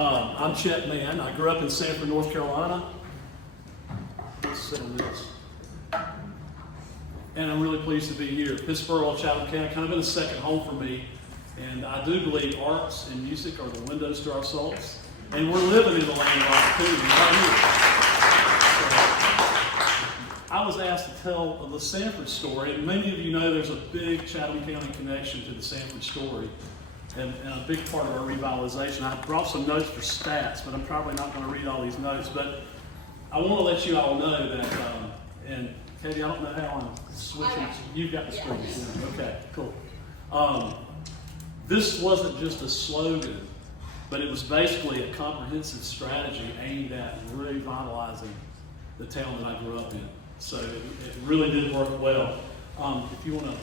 I'm Chet Mann. I grew up in Sanford, North Carolina. Let's sit on this. And I'm really pleased to be here. Pittsboro, Chatham County, kind of been a second home for me. And I do believe arts and music are the windows to our souls. And we're living in the land of opportunity right here. I was asked to tell the Sanford story, and many of you know there's a big Chatham County connection to the Sanford story. And a big part of our revitalization. I brought some notes for stats, but I'm probably not going to read all these notes. But I want to let you all know that, and Katie, I don't know how I'm switching. You've got the screen. Yeah. Okay, cool. This wasn't just a slogan, but it was basically a comprehensive strategy aimed at revitalizing the town that I grew up in. So it really did work well. If you want to,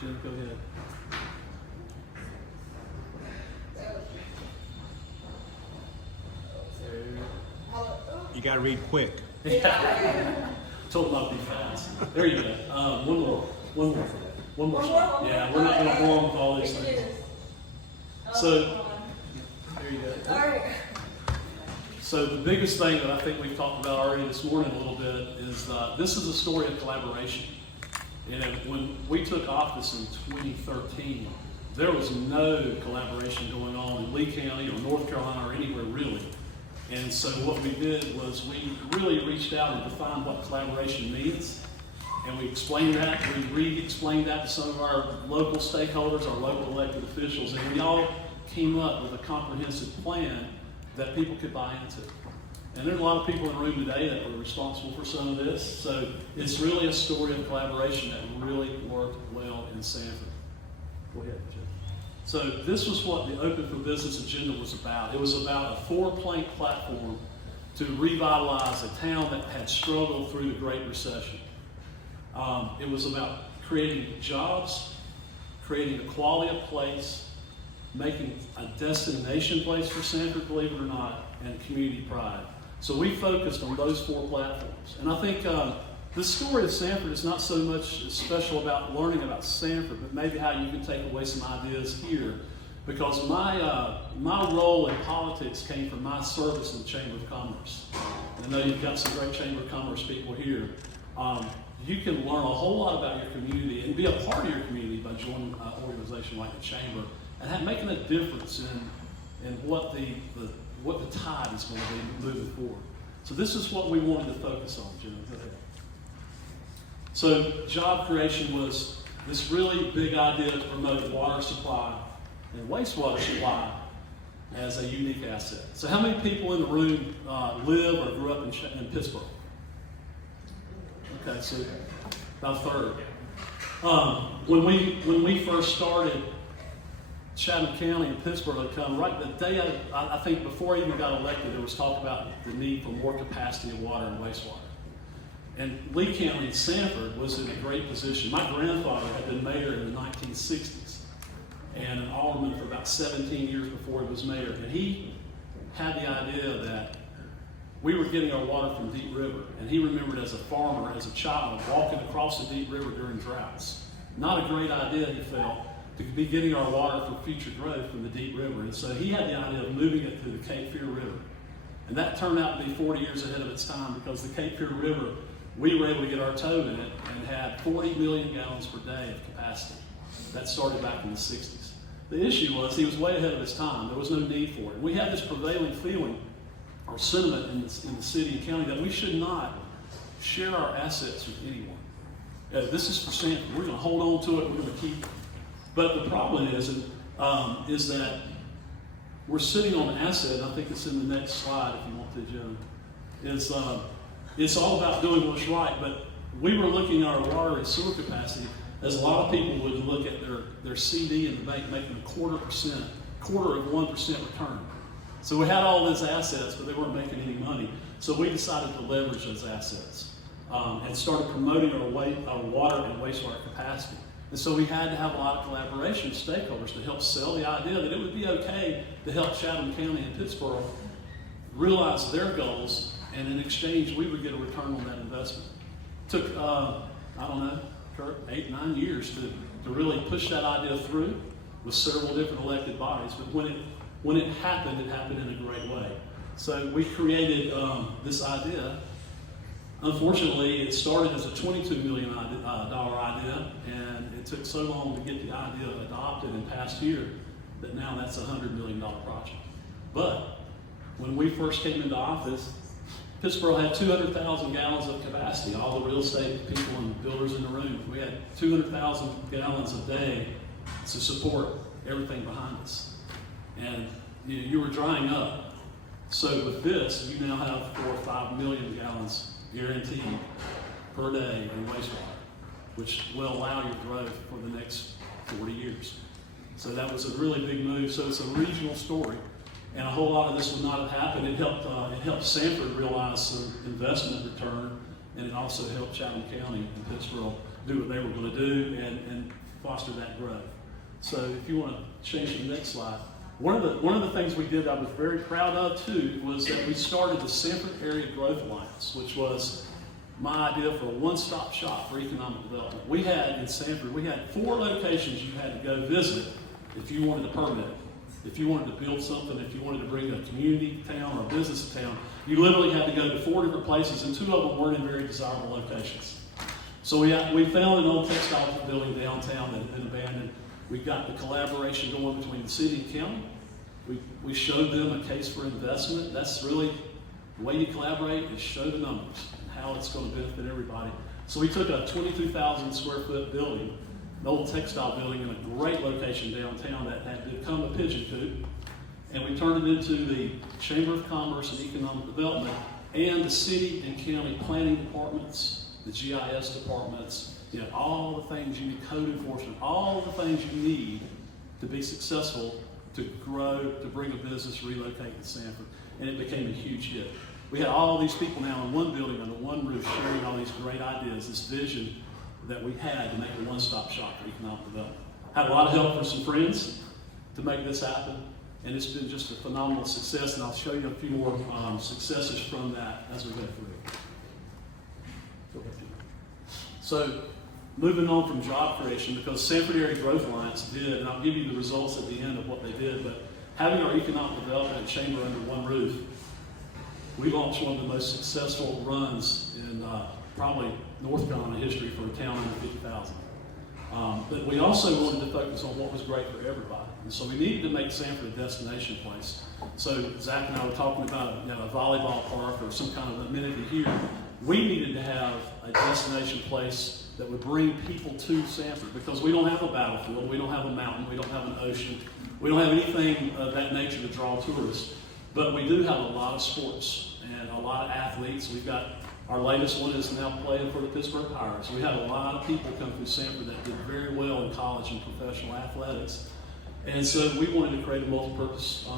Jim, go ahead. You got to read quick. Told them I'd be fast. There you go. One more shot. Yeah, we're not going to bore them with all these things. So, there you go. All right. So the biggest thing that I think we've talked about already this morning a little bit is this is a story of collaboration. And when we took office in 2013, there was no collaboration going on in Lee County or North Carolina or anywhere really. And so what we did was we really reached out and defined what collaboration means. And we explained that, we re-explained that to some of our local stakeholders, our local elected officials, and we all came up with a comprehensive plan that people could buy into. And there's a lot of people in the room today that were responsible for some of this. So it's really a story of collaboration that really worked well in Sanford. Go ahead, Jim. So this was what the Open for Business agenda was about. It was about a 4-plank platform to revitalize a town that had struggled through the Great Recession. It was about creating jobs, creating a quality of place, making a destination place for Sanford, believe it or not, and community pride. So we focused on those 4 platforms. And I think the story of Sanford is not so much special about learning about Sanford, but maybe how you can take away some ideas here. Because my role in politics came from my service in the Chamber of Commerce. And I know you've got some great Chamber of Commerce people here. You can learn a whole lot about your community and be a part of your community by joining an organization like the Chamber and making a difference in what the tide is going to be moving forward. So this is what we wanted to focus on, Jim. Go ahead. So job creation was this really big idea to promote water supply and wastewater supply as a unique asset. So how many people in the room live or grew up in Pittsboro? Okay, so about a third. When we first started, Chatham County and Pittsboro had come right the day I think before I even got elected, there was talk about the need for more capacity of water and wastewater. And Lee County and Sanford was in a great position. My grandfather had been mayor in the 1960s and an alderman for about 17 years before he was mayor. And he had the idea that we were getting our water from Deep River. And he remembered as a farmer, as a child, walking across the Deep River during droughts. Not a great idea, he felt, to be getting our water for future growth from the Deep River. And so he had the idea of moving it to the Cape Fear River. And that turned out to be 40 years ahead of its time because the Cape Fear River, we were able to get our toe in it and had 40 million gallons per day of capacity. That started back in the 60s. The issue was he was way ahead of his time. There was no need for it. We had this prevailing feeling or sentiment in the city and county that we should not share our assets with anyone. This is for Sanford. We're going to hold on to it. We're going to keep it. But the problem is that we're sitting on an asset, and I think it's in the next slide if you want to, Joe. It's all about doing what's right, but we were looking at our water and sewer capacity as a lot of people would look at their CD in the bank making a quarter of 1% return. So we had all those assets, but they weren't making any money. So we decided to leverage those assets and started promoting our water and wastewater capacity. And so we had to have a lot of collaboration with stakeholders to help sell the idea that it would be okay to help Chatham County and Pittsboro realize their goals, and in exchange, we would get a return on that investment. It took, 8-9 years to really push that idea through with several different elected bodies. But when when it happened in a great way. So we created this idea. Unfortunately, it started as a $22 million idea, and it took so long to get the idea adopted and passed here that now that's a $100 million project. But when we first came into office, Pittsboro had 200,000 gallons of capacity, all the real estate people and builders in the room. We had 200,000 gallons a day to support everything behind us. And you were drying up. So with this, you now have 4 or 5 million gallons guaranteed per day in wastewater, which will allow your growth for the next 40 years. So that was a really big move. So it's a regional story. And a whole lot of this would not have happened. It helped Sanford realize some investment return, and it also helped Chatham County and Pittsboro do what they were going to do and foster that growth. So if you want to change to the next slide. One of the things we did that I was very proud of too was that we started the Sanford Area Growth Alliance, which was my idea for a one-stop shop for economic development. We had in Sanford, we had 4 locations you had to go visit if you wanted to permit. If you wanted to build something, if you wanted to bring a community to town or a business to town, you literally had to go to 4 different places, and 2 of them weren't in very desirable locations. So we found an old textile building downtown that had been abandoned. We got the collaboration going between the city and county. We showed them a case for investment. That's really the way you collaborate is show the numbers and how it's going to benefit everybody. So we took a 22,000 square foot building, an old textile building in a great location downtown that had become a pigeon coop, and we turned it into the Chamber of Commerce and Economic Development and the city and county planning departments, the GIS departments, all the things you need, code enforcement, all the things you need to be successful, to grow, to bring a business, relocate to Sanford. And it became a huge hit. We had all these people now in one building under one roof sharing all these great ideas, this vision that we had to make a one-stop shop for economic development. Had a lot of help from some friends to make this happen, and it's been just a phenomenal success, and I'll show you a few more successes from that as we go through. So, moving on from job creation, because Sanford Area Growth Alliance did, and I'll give you the results at the end of what they did, but having our economic development chamber under one roof, we launched one of the most successful runs in probably North Carolina history for a town under 50,000. But we also wanted to focus on what was great for everybody. And so we needed to make Sanford a destination place. So Zach and I were talking about a volleyball park or some kind of amenity here. We needed to have a destination place that would bring people to Sanford, because we don't have a battlefield, we don't have a mountain, we don't have an ocean, we don't have anything of that nature to draw tourists. But we do have a lot of sports and a lot of athletes. We've got our latest one is now playing for the Pittsburgh Pirates. We had a lot of people come through Sanford that did very well in college and professional athletics. And so we wanted to create a multi-purpose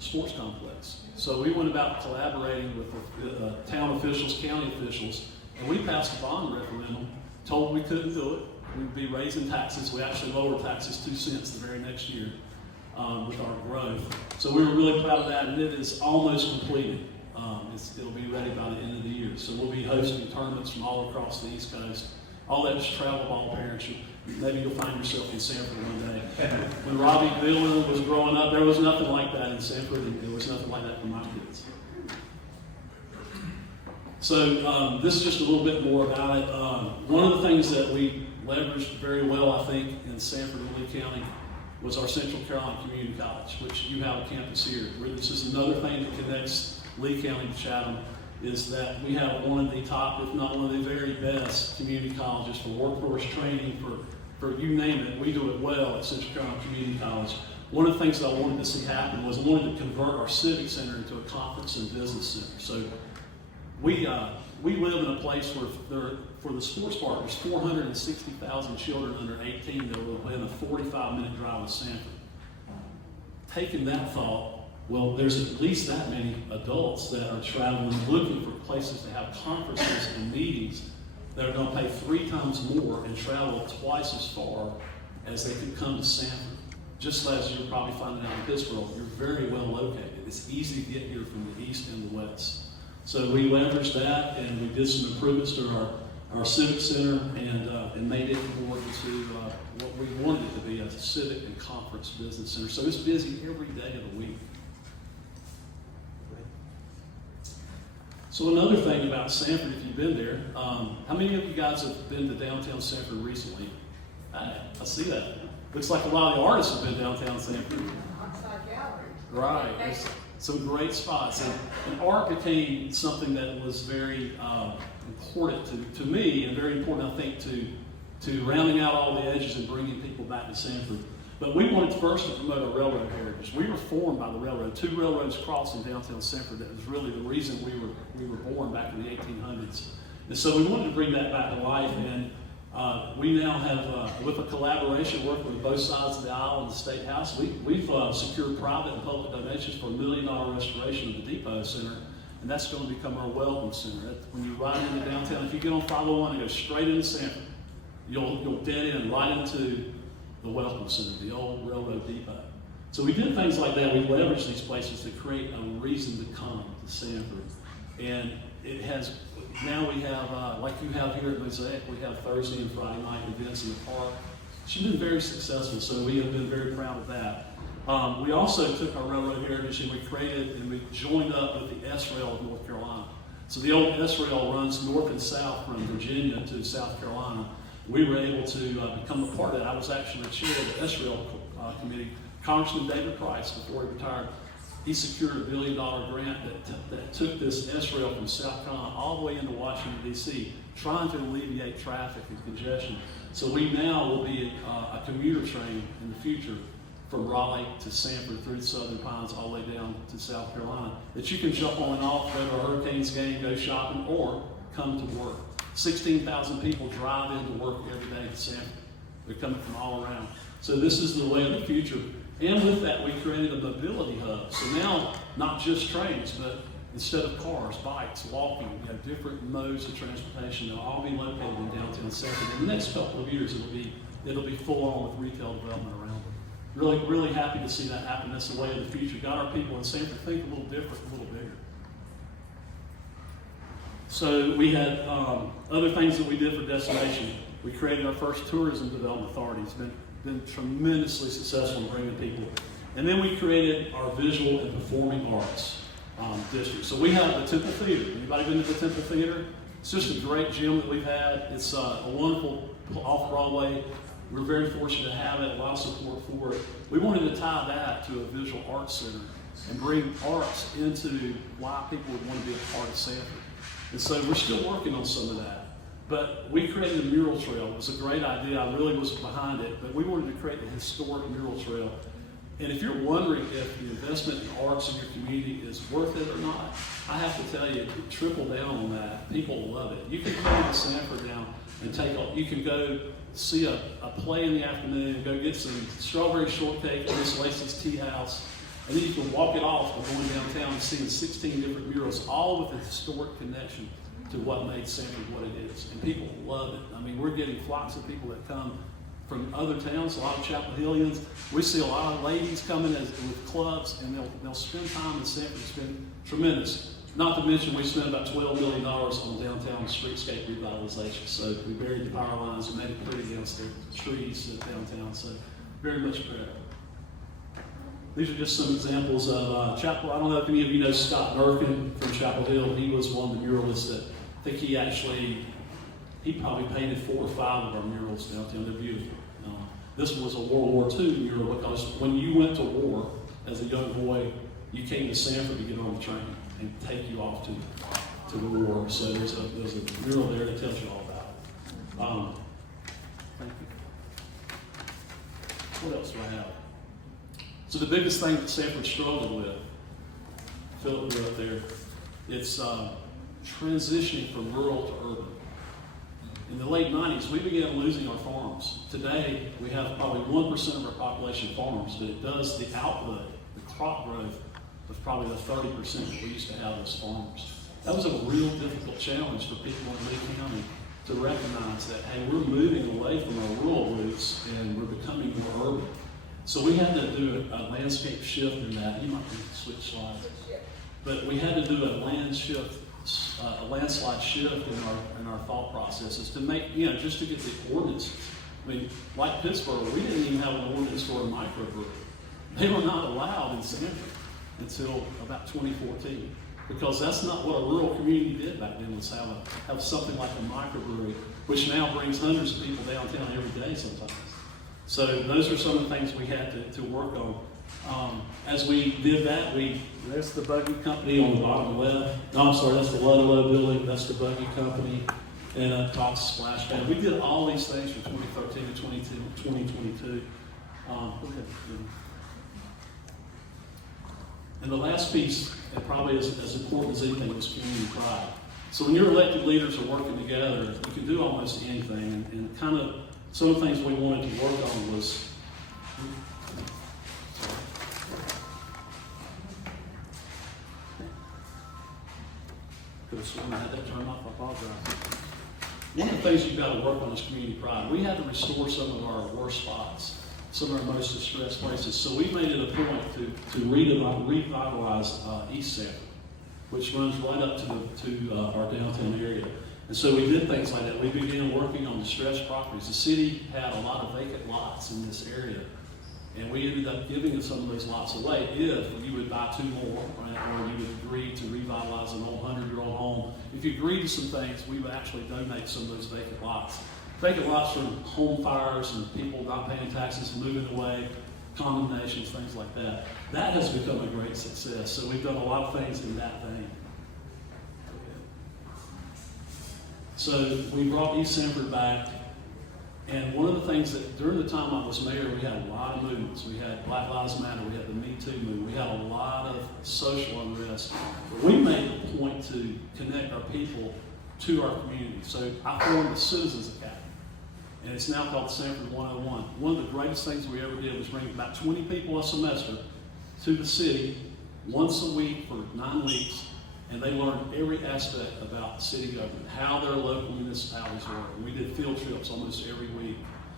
sports complex. So we went about collaborating with the town officials, county officials, and we passed a bond referendum, told we couldn't do it. We'd be raising taxes. We actually lowered taxes 2 cents the very next year with our growth. So we were really proud of that, and it is almost completed. It'll be ready by the end of the year. So we'll be hosting tournaments from all across the East Coast. All that is travel ball parents. Maybe you'll find yourself in Sanford one day. When Robbie Galin was growing up, there was nothing like that in Sanford, and there was nothing like that for my kids. So this is just a little bit more about it. One of the things that we leveraged very well, I think, in Sanford and Lee County was our Central Carolina Community College, which you have a campus here. This is another thing that connects Lee County to Chatham, is that we have one of the top, if not one of the very best community colleges for workforce training, for you name it. We do it well at Central Carolina Community College. One of the things that I wanted to see happen was I wanted to convert our civic center into a conference and business center. So we live in a place where for the sports park, there's 460,000 children under 18 that live within a 45-minute drive of Sanford. Taking that thought, well, there's at least that many adults that are traveling, looking for places to have conferences and meetings that are going to pay 3 times more and travel twice as far as they could come to Sanford. Just as you're probably finding out in Pittsboro, you're very well located. It's easy to get here from the east and the west. So we leveraged that, and we did some improvements to our civic center and made it more into what we wanted it to be, a civic and conference business center. So it's busy every day of the week. So another thing about Sanford, if you've been there, how many of you guys have been to downtown Sanford recently? I see that. Looks like a lot of the artists have been downtown Sanford. Right. There's some great spots. And art became something that was very important to me, and very important, I think, to rounding out all the edges and bringing people back to Sanford. But we wanted first to promote our railroad heritage. We were formed by the railroad. 2 railroads crossed in downtown Sanford. That was really the reason we were born back in the 1800s. And so we wanted to bring that back to life. And we now have, with a collaboration working with both sides of the aisle and the State House, we've secured private and public donations for $1 million restoration of the Depot Center. And that's going to become our welcome center. When you ride into downtown, if you get on 501 and go straight into Sanford, you'll dead end right into the Welcome Center, the old railroad depot. So we did things like that. We leveraged these places to create a reason to come to Sanford. And it has, now we have, like you have here at Mosaic, we have Thursday and Friday night events in the park. She's been very successful, so we have been very proud of that. We also took our railroad heritage and we created and we joined up with the S-Rail of North Carolina. So the old S-Rail runs north and south from Virginia to South Carolina. We were able to become a part of that. I was actually the chair of the S-Rail committee. Congressman David Price, before he retired, he secured a $1 billion grant that took this S-Rail from South Carolina all the way into Washington, D.C., trying to alleviate traffic and congestion. So we now will be a commuter train in the future from Raleigh to Sanford through the Southern Pines all the way down to South Carolina, that you can jump on and off, go to a Hurricanes game, go shopping, or come to work. 16,000 people drive into work every day in Sanford. They're coming from all around. So this is the way of the future. And with that, we created a mobility hub. So now, not just trains, but instead of cars, bikes, walking, we have different modes of transportation. They'll all be located in downtown Sanford. In the next couple of years, it'll be full on with retail development around it. Really, really happy to see that happen. That's the way of the future. Got our people in Sanford think a little different, a little bigger. So we had other things that we did for destination. We created our first tourism development authority. It's been tremendously successful in bringing people. And then we created our visual and performing arts district. So we have the Temple Theater. Anybody been to the Temple Theater? It's just a great gym that we've had. It's a wonderful off-Broadway. We're very fortunate to have it, a lot of support for it. We wanted to tie that to a visual arts center and bring arts into why people would want to be a part of Sanford. And so we're still working on some of that. But we created a mural trail. It was a great idea. I really was behind it. But we wanted to create a historic mural trail. And if you're wondering if the investment in arts in your community is worth it or not, I have to tell you, triple down on that. People love it. You can come to Sanford now and you can go see a play in the afternoon, go get some strawberry shortcake at Miss Lacey's Tea House, and then you can walk it off by going downtown and seeing 16 different murals, all with a historic connection to what made Sanford what it is. And people love it. I mean, we're getting flocks of people that come from other towns, a lot of Chapel Hillians. We see a lot of ladies coming with clubs, and they'll spend time in Sanford. It's been tremendous. Not to mention, we spent about $12 million on downtown streetscape revitalization. So we buried the power lines and made it pretty against the trees downtown. So very much credit. These are just some examples of Chapel. I don't know if any of you know Scott Durkin from Chapel Hill. He was one of the muralists that I think he probably painted 4 or 5 of our murals downtown. They're beautiful. This was a World War II mural because when you went to war as a young boy, you came to Sanford to get on the train and take you off to the war. So there's a mural there that tells you all about it. Thank you. What else do I have? So the biggest thing that Sanford struggled with, Philip grew up there, it's transitioning from rural to urban. In the late 90s, we began losing our farms. Today, we have probably 1% of our population farms, but it does the output, the crop growth, of probably the 30% that we used to have as farmers. That was a real difficult challenge for people in Lee County to recognize that, hey, we're moving away from our rural roots and we're becoming more urban. So we had to do a landscape shift in that. You might need to switch slides. But we had to do a land shift a landslide shift in our thought processes to make, just to get the ordinances. I mean, like Pittsboro, we didn't even have an ordinance for a microbrewery. They were not allowed in Sanford until about 2014, because that's not what a rural community did back then, was have something like a microbrewery, which now brings hundreds of people downtown every day sometimes. So those are some of the things we had to work on. As we did that, there's the buggy company on the bottom left. No, I'm sorry, that's the Ludlow building. That's the buggy company. And up top's splash pad. We did all these things from 2013 to 2022. Go ahead. And the last piece, and probably as important as anything, was community pride. So when your elected leaders are working together, you can do almost anything. And kind of some of the things we wanted to work on was, could have sworn I had that turned off, I apologize. One of the things you've got to work on is community pride. We had to restore some of our worst spots, some of our most distressed places. So we made it a point to revitalize East Sanford, which runs right up to our downtown area. And so we did things like that. We began working on distressed properties. The city had a lot of vacant lots in this area, and we ended up giving some of those lots away if you would buy 2 more, right? Or you would agree to revitalize an old 100-year-old home. If you agreed to some things, we would actually donate some of those vacant lots. Vacant lots from home fires and people not paying taxes, moving away, condemnations, things like that. That has become a great success. So we've done a lot of things in that vein. So we brought East Sanford back. And one of the things that during the time I was mayor, we had a lot of movements. We had Black Lives Matter, we had the Me Too movement, we had a lot of social unrest. But we made a point to connect our people to our community. So I formed the Citizens Academy, and it's now called Sanford 101. One of the greatest things we ever did was bring about 20 people a semester to the city once a week for 9 weeks, and they learned every aspect about city government, how their local municipalities work. And we did field trips almost every week.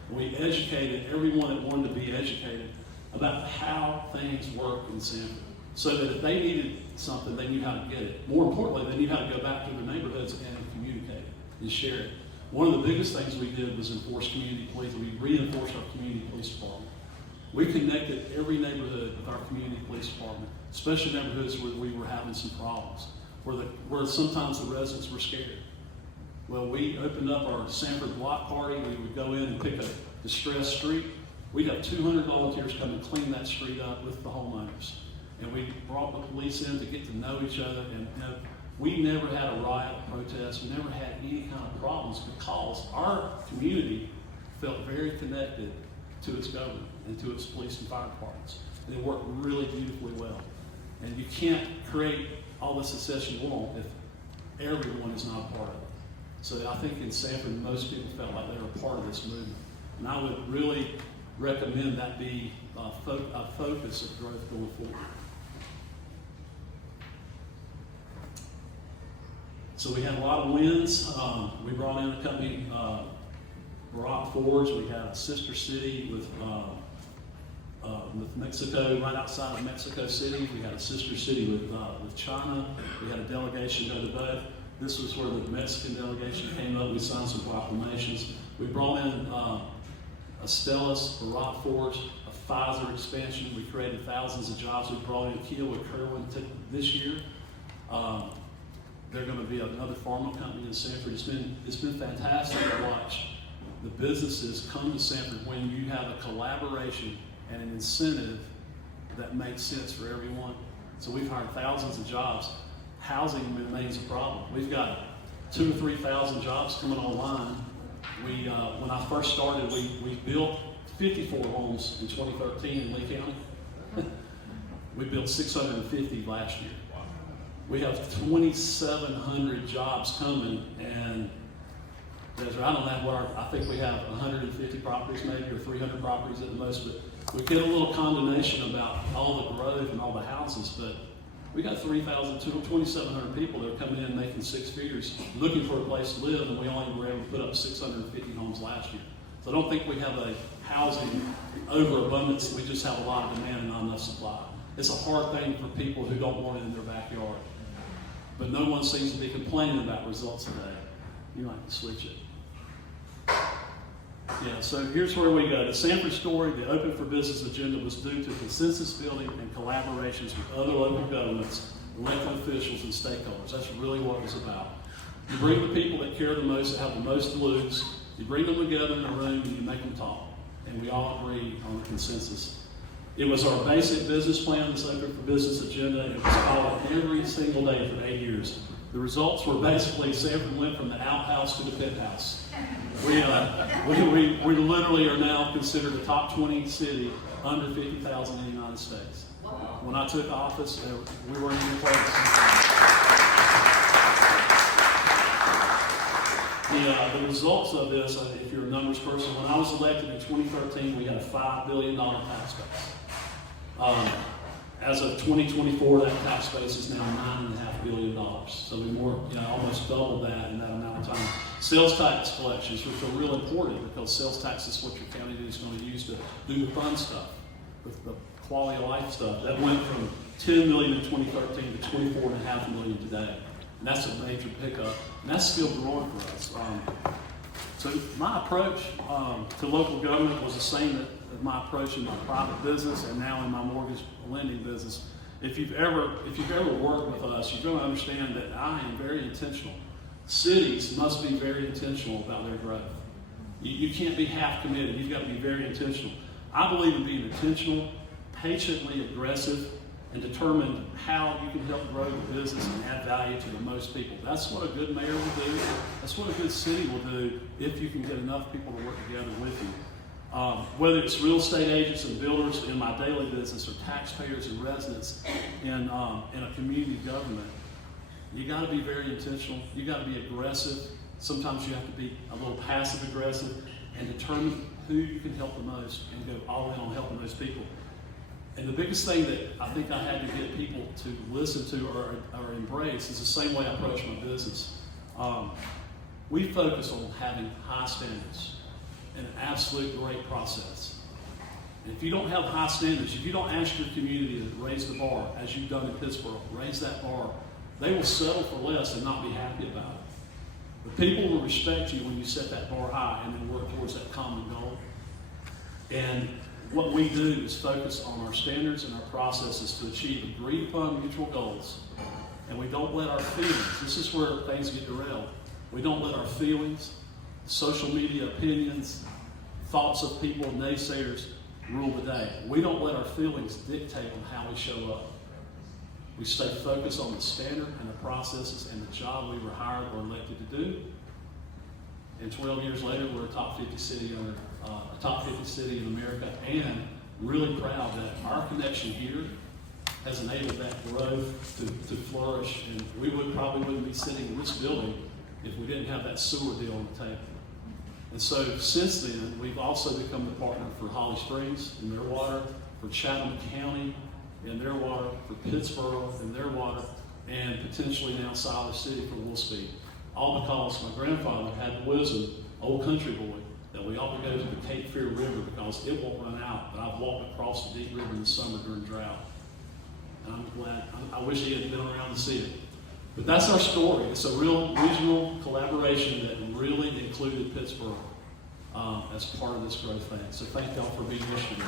And we educated everyone that wanted to be educated about how things work in Sanford, so that if they needed something, they knew how to get it. More importantly, they knew how to go back to their neighborhoods and communicate and share it. One of the biggest things we did was enforce community police. We reinforced our community police department. We connected every neighborhood with our community police department, especially neighborhoods where we were having some problems, where sometimes the residents were scared. Well, we opened up our Sanford Block Party. We would go in and pick a distressed street. We'd have 200 volunteers come and clean that street up with the homeowners. And we brought the police in to get to know each other. And we never had a riot, a protest. We never had any kind of problems because our community felt very connected to its government and to its police and fire departments. They worked really beautifully well. And you can't create all the success you want if everyone is not a part of it. So I think in Sanford, most people felt like they were a part of this movement. And I would really recommend that be a focus of growth going forward. So we had a lot of wins. We brought in a company, Rock Forge. We had a sister city with Mexico, right outside of Mexico City. We had a sister city with China. We had a delegation go to both. This was where the Mexican delegation came up. We signed some proclamations. We brought in a Stellus, a Rock Forge, a Pfizer expansion. We created thousands of jobs. We brought in Kiel with Kerwin this year. They're going to be another pharma company in Sanford. It's been fantastic to watch the businesses come to Sanford when you have a collaboration and an incentive that makes sense for everyone. So we've hired thousands of jobs. Housing remains a problem. We've got 2,000 to 3,000 jobs coming online. When I first started, we built 54 homes in 2013 in Lee County. We built 650 last year. We have 2,700 jobs coming, and I don't know I think we have 150 properties maybe, or 300 properties at the most, but we get a little condemnation about all the growth and all the houses, but we got 2,700 people that are coming in making 6 figures, looking for a place to live, and we only were able to put up 650 homes last year. So I don't think we have a housing overabundance. We just have a lot of demand and not enough supply. It's a hard thing for people who don't want it in their backyard. but no one seems to be complaining about results today. You might have to switch it. Yeah, so here's where we go. The Sanford story, the Open for Business agenda, was due to consensus building and collaborations with other local governments, elected officials, and stakeholders. That's really what it was about. You bring the people that care the most, that have the most to lose, you bring them together in a room and you make them talk. And we all agree on the consensus. It was our basic business plan, this Open for Business agenda. It was followed every single day for 8 years. The results were basically Sanford went from the outhouse to the pit house. We literally are now considered a top 20 city under 50,000 in the United States. When I took office, we weren't even close. The results of this, if you're a numbers person, when I was elected in 2013, we had a $5 billion tax base. As of 2024, that tax base is now $9.5 billion. So we almost doubled that in that amount of time. Sales tax collections, which are real important because sales tax is what your county is going to use to do the fun stuff, with the quality of life stuff. That went from $10 million in 2013 to $24.5 million today. And that's a major pickup. And that's still growing for us. So my approach to local government was the same as my approach in my private business and now in my mortgage lending business. If you've ever worked with us, you're going to understand that I am very intentional. Cities must be very intentional about their growth. You can't be half committed. You've got to be very intentional. I believe in being intentional, patiently aggressive, and determine how you can help grow the business and add value to the most people. That's what a good mayor will do. That's what a good city will do if you can get enough people to work together with you. Whether it's real estate agents and builders in my daily business or taxpayers and residents in a community government, you got to be very intentional. You got to be aggressive. Sometimes you have to be a little passive aggressive and determine who you can help the most and go all in on helping those people. And the biggest thing that I think I had to get people to listen to or embrace is the same way I approach my business. We focus on having high standards and an absolute great process. And if you don't have high standards, if you don't ask your community to raise the bar, as you've done in Pittsboro, raise that bar, they will settle for less and not be happy about it. But people will respect you when you set that bar high and then work towards that common goal. And what we do is focus on our standards and our processes to achieve agreed upon mutual goals. And we don't let our feelings, this is where things get derailed. We don't let our feelings, social media opinions, thoughts of people, naysayers rule the day. We don't let our feelings dictate on how we show up. We stay focused on the standard and the processes and the job we were hired or elected to do. And 12 years later, we're a top 50 city in America, and really proud that our connection here has enabled that growth to flourish. And we probably wouldn't be sitting in this building if we didn't have that sewer deal on the table. And so since then, we've also become the partner for Holly Springs in their water, for Chatham County in their water, for Pittsboro in their water, and potentially now Siler City for Wolfspeed. All because my grandfather had the wisdom, old country boy, that we ought to go to the Cape Fear River because it won't run out. But I've walked across the deep river in the summer during drought. And I'm glad, I wish he had been around to see it. But that's our story. It's a real regional collaboration that really included Pittsboro as part of this growth plan. So thank y'all for being here today.